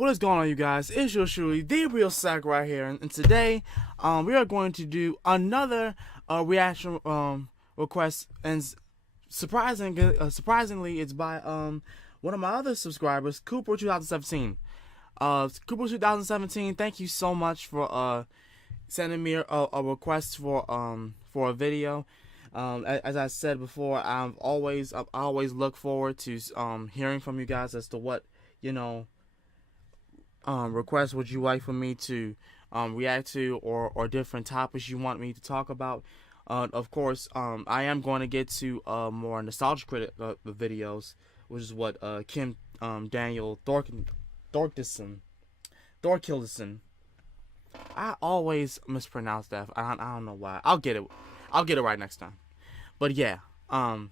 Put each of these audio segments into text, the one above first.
What is going on, you guys? It's yours truly, the real Sakurai here, and today we are going to do another reaction request, and surprisingly it's by one of my other subscribers, Cooper 2017. Cooper 2017, thank you so much for sending me a request for a video. As I said before, I always look forward to hearing from you guys as to what requests would you like for me to react to, or different topics you want me to talk about. Of course, I am going to get to more nostalgia critic videos, which is what Kim Daniel Thorkildsen. I always mispronounce that. I don't know why. I'll get it right next time. But yeah, the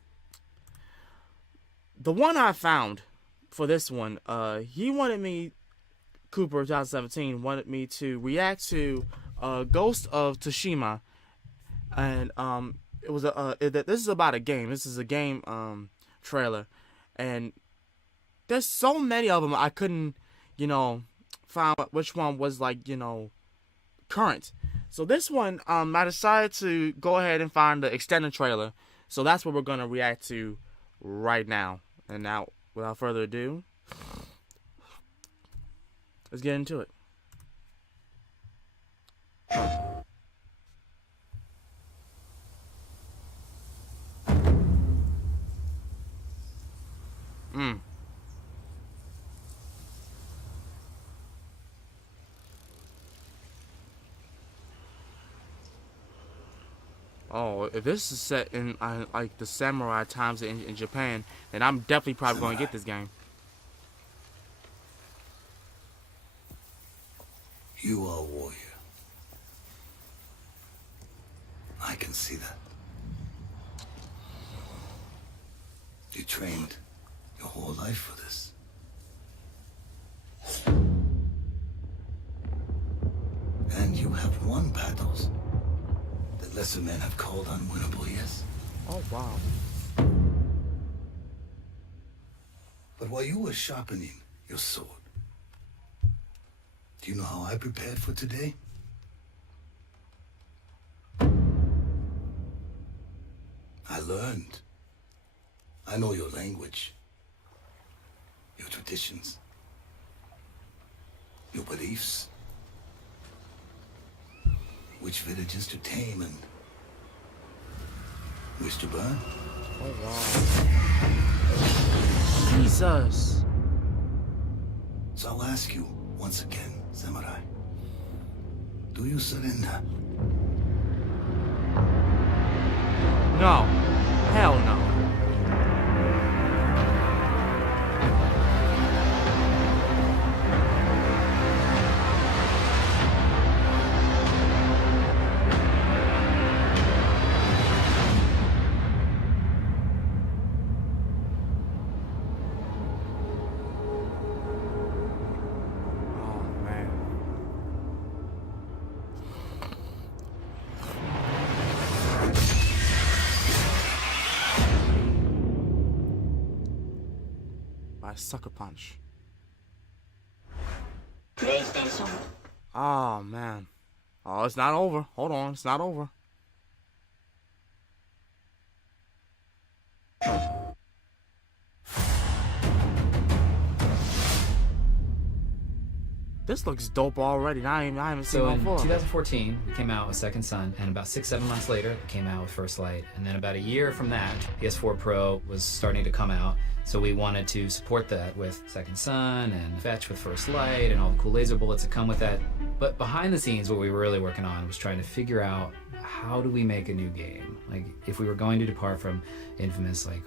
one I found for this one, he wanted me, Cooper 2017 wanted me to react to Ghost of Tsushima, and it was this is about a game. This is a game trailer, and there's so many of them I couldn't find which one was current. So this one, I decided to go ahead and find the extended trailer. So that's what we're gonna react to right now. And now, without further ado, let's get into it. Oh, if this is set in like the samurai times in Japan, then I'm definitely probably going to get this game. You are a warrior. I can see that. You trained your whole life for this. And you have won battles that lesser men have called unwinnable, yes? Oh, wow. But while you were sharpening your sword, do you know how I prepared for today? I learned. I know your language, your traditions, your beliefs, which villages to tame and which to burn. Oh, wow. Jesus. So I'll ask you once again, Samurai. Do you surrender? No. Hell no. By Sucker Punch. PlayStation. Oh man. Oh, it's not over. Hold on, it's not over. This looks dope already. I haven't seen So it in before. 2014, we came out with Second Son, and about 6-7 months later, it came out with First Light. And then about a year from that, PS4 Pro was starting to come out. So we wanted to support that with Second Son and Fetch with First Light and all the cool laser bullets that come with that. But behind the scenes, what we were really working on was trying to figure out, how do we make a new game? Like, if we were going to depart from Infamous, like,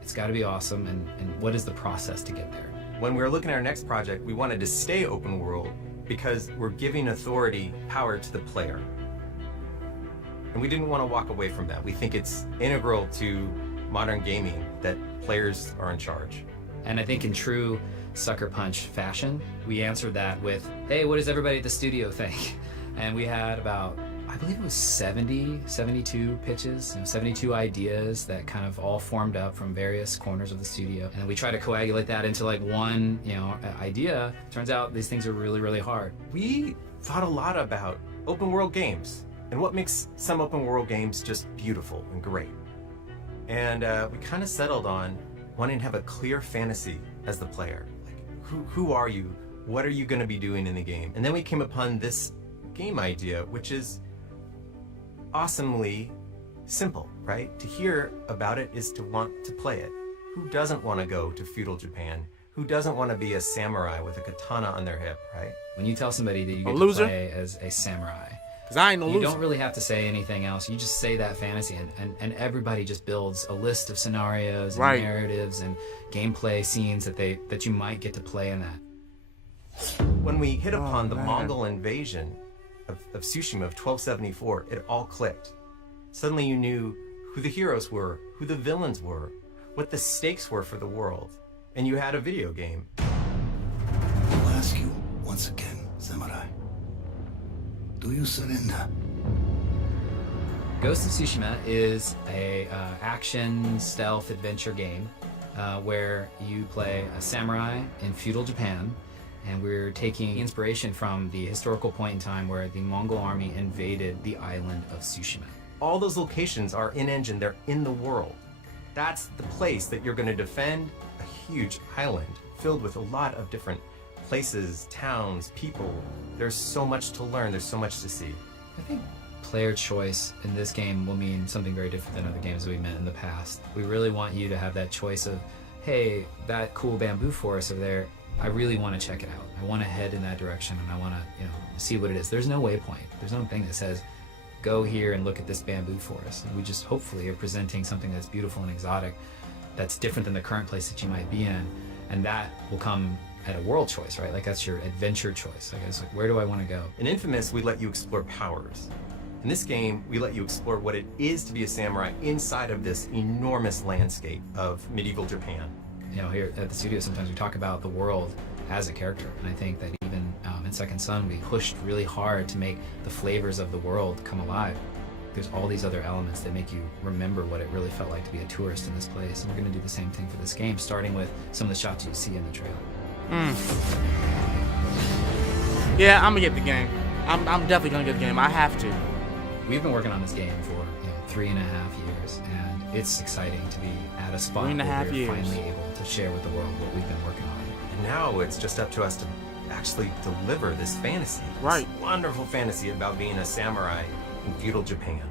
it's got to be awesome, and what is the process to get there? When we were looking at our next project, we wanted to stay open world because we're giving authority, power to the player. And we didn't want to walk away from that. We think it's integral to modern gaming that players are in charge. And I think in true Sucker Punch fashion, we answered that with, hey, what does everybody at the studio think? And we had about, I I believe it was 72 pitches, 72 ideas that kind of all formed up from various corners of the studio. And we try to coagulate that into like one, idea. Turns out these things are really, really hard. We thought a lot about open world games and what makes some open world games just beautiful and great. And we kind of settled on wanting to have a clear fantasy as the player. Like, who are you? What are you going to be doing in the game? And then we came upon this game idea, which is awesomely simple, right? To hear about it is to want to play it. Who doesn't want to go to feudal Japan? Who doesn't want to be a samurai with a katana on their hip, right? When you tell somebody that you get loser? to play as a samurai, Cause I ain't no you loser. don't really have to say anything else. You just say that fantasy, and everybody just builds a list of scenarios and Right. narratives and gameplay scenes that you might get to play in that. When we hit upon the man. Mongol invasion of Tsushima of 1274, it all clicked. Suddenly you knew who the heroes were, who the villains were, what the stakes were for the world, and you had a video game. I'll ask you once again, Samurai. Do you surrender? Ghost of Tsushima is a action stealth adventure game where you play a samurai in feudal Japan, and we're taking inspiration from the historical point in time where the Mongol army invaded the island of Tsushima. All those locations are in-engine, they're in the world. That's the place that you're going to defend, a huge island filled with a lot of different places, towns, people. There's so much to learn, there's so much to see. I think player choice in this game will mean something very different than other games we've met in the past. We really want you to have that choice of, hey, that cool bamboo forest over there, I really want to check it out. I want to head in that direction and I want to, see what it is. There's no waypoint. There's no thing that says, go here and look at this bamboo forest. And we just hopefully are presenting something that's beautiful and exotic, that's different than the current place that you might be in. And that will come at a world choice, right? Like that's your adventure choice. I guess, like, where do I want to go? In Infamous, we let you explore powers. In this game, we let you explore what it is to be a samurai inside of this enormous landscape of medieval Japan. Here at the studio, sometimes we talk about the world as a character, and I think that even in Second Son, we pushed really hard to make the flavors of the world come alive. There's all these other elements that make you remember what it really felt like to be a tourist in this place, and we're going to do the same thing for this game, starting with some of the shots you see in the trailer. Yeah, I'm gonna get the game. I'm definitely gonna get the game. I have to. We've been working on this game for 3.5 years, and it's exciting to be at a spot where 3.5 we're years. finally able to share with the world what we've been working on. And now it's just up to us to actually deliver this fantasy. Right. This wonderful fantasy about being a samurai in feudal Japan.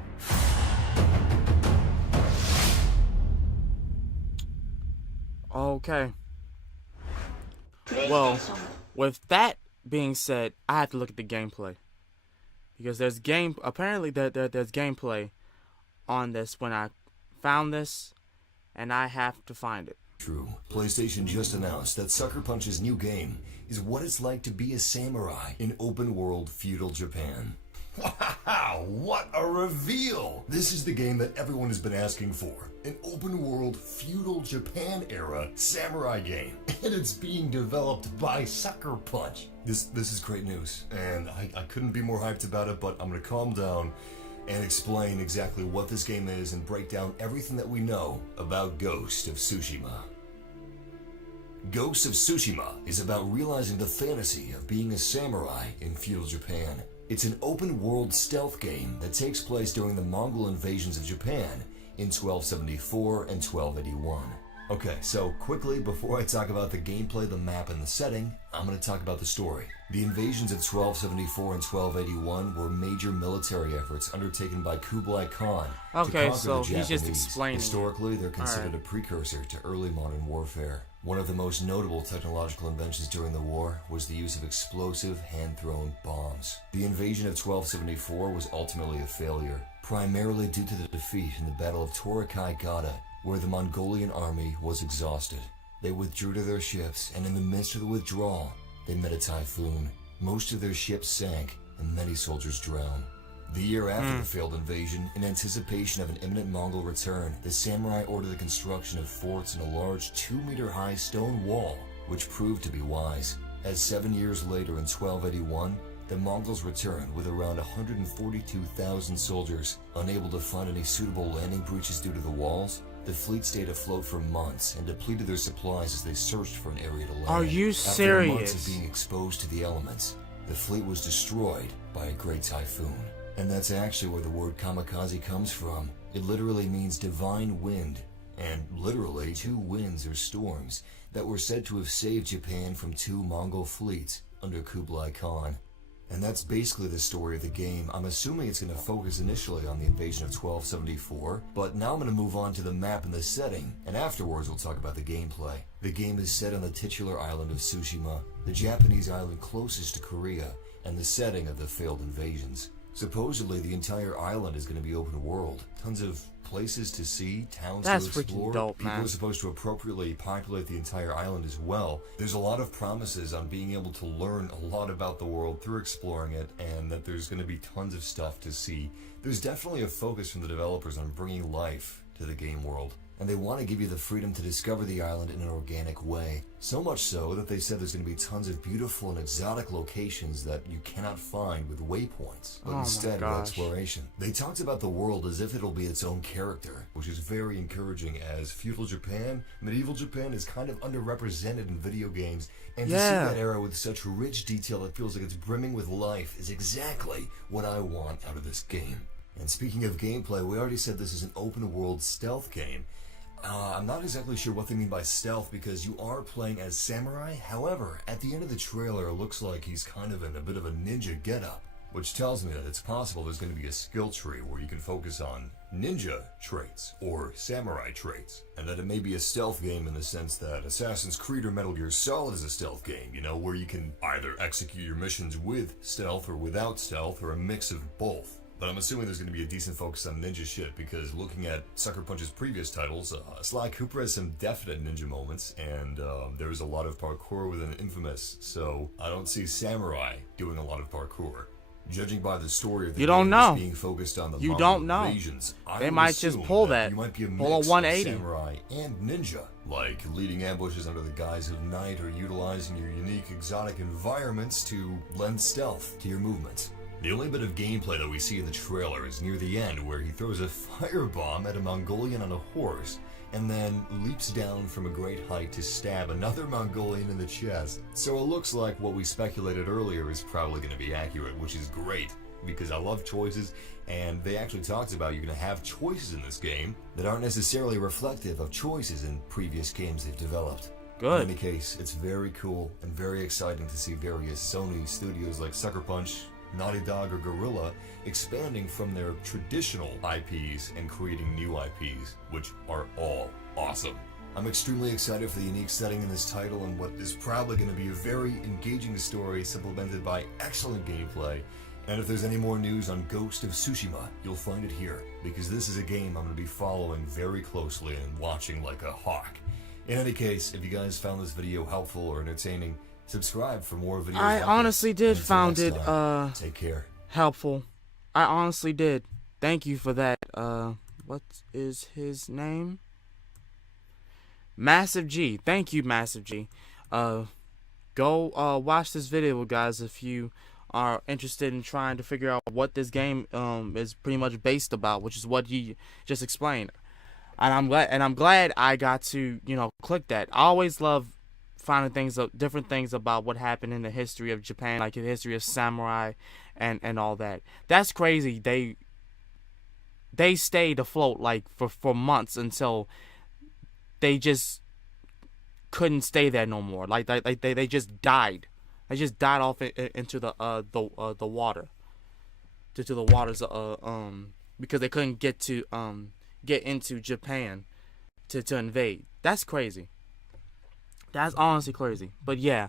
Okay. Well, with that being said, I have to look at the gameplay. Because there's apparently there's gameplay on this when I found this, and I have to find it. True. PlayStation just announced that Sucker Punch's new game is what it's like to be a samurai in open-world feudal Japan. Wow, what a reveal! This is the game that everyone has been asking for. An open-world feudal Japan-era samurai game. And it's being developed by Sucker Punch. This is great news, and I couldn't be more hyped about it, but I'm gonna calm down and explain exactly what this game is and break down everything that we know about Ghost of Tsushima. Ghost of Tsushima is about realizing the fantasy of being a samurai in feudal Japan. It's an open-world stealth game that takes place during the Mongol invasions of Japan in 1274 and 1281. Okay, so quickly, before I talk about the gameplay, the map, and the setting, I'm going to talk about the story. The invasions of 1274 and 1281 were major military efforts undertaken by Kublai Khan to Okay, conquer so the he's Japanese. just explaining. Historically, they're considered a precursor to early modern warfare. One of the most notable technological inventions during the war was the use of explosive, hand-thrown bombs. The invasion of 1274 was ultimately a failure, primarily due to the defeat in the Battle of Torakai Gata, where the Mongolian army was exhausted. They withdrew to their ships, and in the midst of the withdrawal, they met a typhoon. Most of their ships sank, and many soldiers drowned. The year after the failed invasion, in anticipation of an imminent Mongol return, the samurai ordered the construction of forts and a large 2-meter-high stone wall, which proved to be wise, as 7 years later in 1281, the Mongols returned with around 142,000 soldiers. Unable to find any suitable landing breaches due to the walls, the fleet stayed afloat for months and depleted their supplies as they searched for an area to land. Are you After months serious? of being exposed to the elements, the fleet was destroyed by a great typhoon. And that's actually where the word kamikaze comes from. It literally means divine wind, and literally 2 winds or storms that were said to have saved Japan from 2 Mongol fleets under Kublai Khan. And that's basically the story of the game. I'm assuming it's going to focus initially on the invasion of 1274, but now I'm going to move on to the map and the setting, and afterwards we'll talk about the gameplay. The game is set on the titular island of Tsushima, the Japanese island closest to Korea, and the setting of the failed invasions. Supposedly, the entire island is going to be open world. Tons of places to see, towns That's to explore. freaking dope, People man. are supposed to appropriately populate the entire island as well. There's a lot of promises on being able to learn a lot about the world through exploring it, and that there's going to be tons of stuff to see. There's definitely a focus from the developers on bringing life to the game world. And they want to give you the freedom to discover the island in an organic way. So much so that they said there's going to be tons of beautiful and exotic locations that you cannot find with waypoints, but Oh my instead with gosh. exploration. They talked about the world as if it'll be its own character, which is very encouraging, as feudal Japan, medieval Japan is kind of underrepresented in video games, and to see Yeah. that era with such rich detail that feels like it's brimming with life is exactly what I want out of this game. And speaking of gameplay, we already said this is an open world stealth game. I'm not exactly sure what they mean by stealth, because you are playing as Samurai. However, at the end of the trailer, it looks like he's kind of in a bit of a ninja getup, which tells me that it's possible there's going to be a skill tree where you can focus on ninja traits or samurai traits, and that it may be a stealth game in the sense that Assassin's Creed or Metal Gear Solid is a stealth game, you know, where you can either execute your missions with stealth or without stealth, or a mix of both. But I'm assuming there's going to be a decent focus on ninja shit, because looking at Sucker Punch's previous titles, Sly Cooper has some definite ninja moments, and there's a lot of parkour within Infamous, so I don't see Samurai doing a lot of parkour. Judging by the story of the You don't game know. being focused on the You Mongol don't know. invasions, I They would might just assume pull that that. you might be a Pull a mix of 180. Samurai and ninja, like leading ambushes under the guise of night, or utilizing your unique exotic environments to lend stealth to your movements. The only bit of gameplay that we see in the trailer is near the end, where he throws a firebomb at a Mongolian on a horse, and then leaps down from a great height to stab another Mongolian in the chest. So it looks like what we speculated earlier is probably going to be accurate, which is great, because I love choices, and they actually talked about you're going to have choices in this game that aren't necessarily reflective of choices in previous games they've developed. Good. In any case, it's very cool and very exciting to see various Sony studios like Sucker Punch, Naughty Dog, or Guerrilla expanding from their traditional IPs and creating new IPs, which are all awesome. I'm extremely excited for the unique setting in this title and what is probably going to be a very engaging story supplemented by excellent gameplay. And if there's any more news on Ghost of Tsushima, you'll find it here, because this is a game I'm going to be following very closely and watching like a hawk. In any case, if you guys found this video helpful or entertaining, subscribe for more videos. I like it. honestly did Until found next it time, take care. helpful. I honestly did. Thank you for that. What is his name? Massive G. Thank you, Massive G. Go watch this video, guys, if you are interested in trying to figure out what this game is pretty much based about, which is what he just explained. And I'm glad I got to, click that. I always love finding different things about what happened in the history of Japan, like the history of samurai and all that. That's crazy. They stayed afloat like for months until they just couldn't stay there no more. Like they just died. They just died off into the water, to the waters because they couldn't get into Japan to invade. That's crazy. That's honestly crazy. But yeah,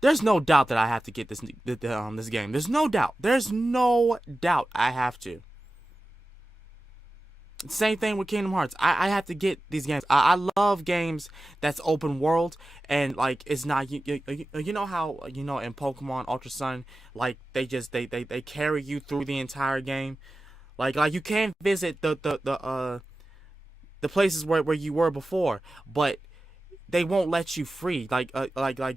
there's no doubt that I have to get this game. There's no doubt. There's no doubt I have to. Same thing with Kingdom Hearts. I have to get these games. I love games that's open world and like it's not you know how in Pokemon Ultra Sun, like they carry you through the entire game. Like you can't visit the places where you were before, but they won't let you free. Like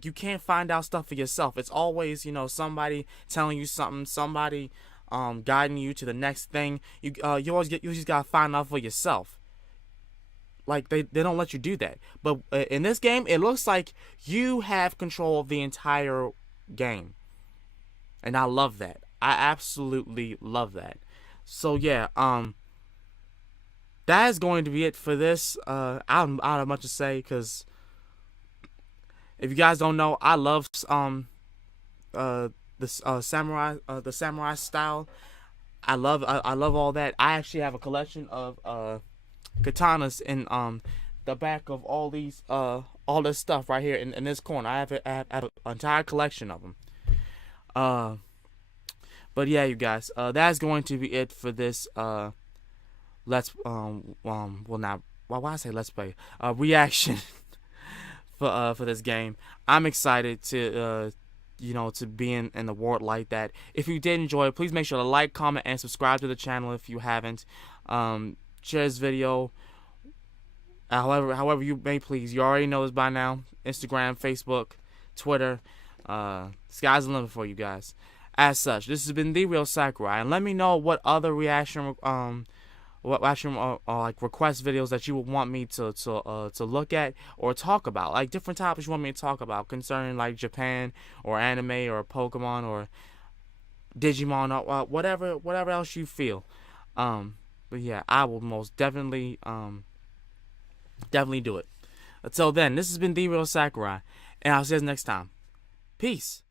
you can't find out stuff for yourself. It's always, you know, somebody telling you something, somebody guiding you to the next thing. You just gotta find out for yourself. Like they don't let you do that. But in this game, it looks like you have control of the entire game, and I love that. I absolutely love that. So yeah, that is going to be it for this. I don't have much to say because if you guys don't know, I love the samurai style. I love all that. I actually have a collection of katanas in the back of all these all this stuff right here in this corner. I have an entire collection of them. But yeah, you guys, that's going to be it for this let's why I say let's play reaction for this game. I'm excited to you know, to be in the world like that. If you did enjoy it, please make sure to like, comment, and subscribe to the channel if you haven't. Share this video however you may please. You already know this by now. Instagram, Facebook, Twitter. Sky's the limit for you guys. As such, this has been The Real Sakurai, and let me know what other reaction like request videos that you would want me to look at or talk about, like different topics you want me to talk about concerning like Japan or anime or Pokemon or Digimon or whatever else you feel. But yeah, I will most definitely do it. Until then, this has been The Real Sakurai, and I'll see you guys next time. Peace.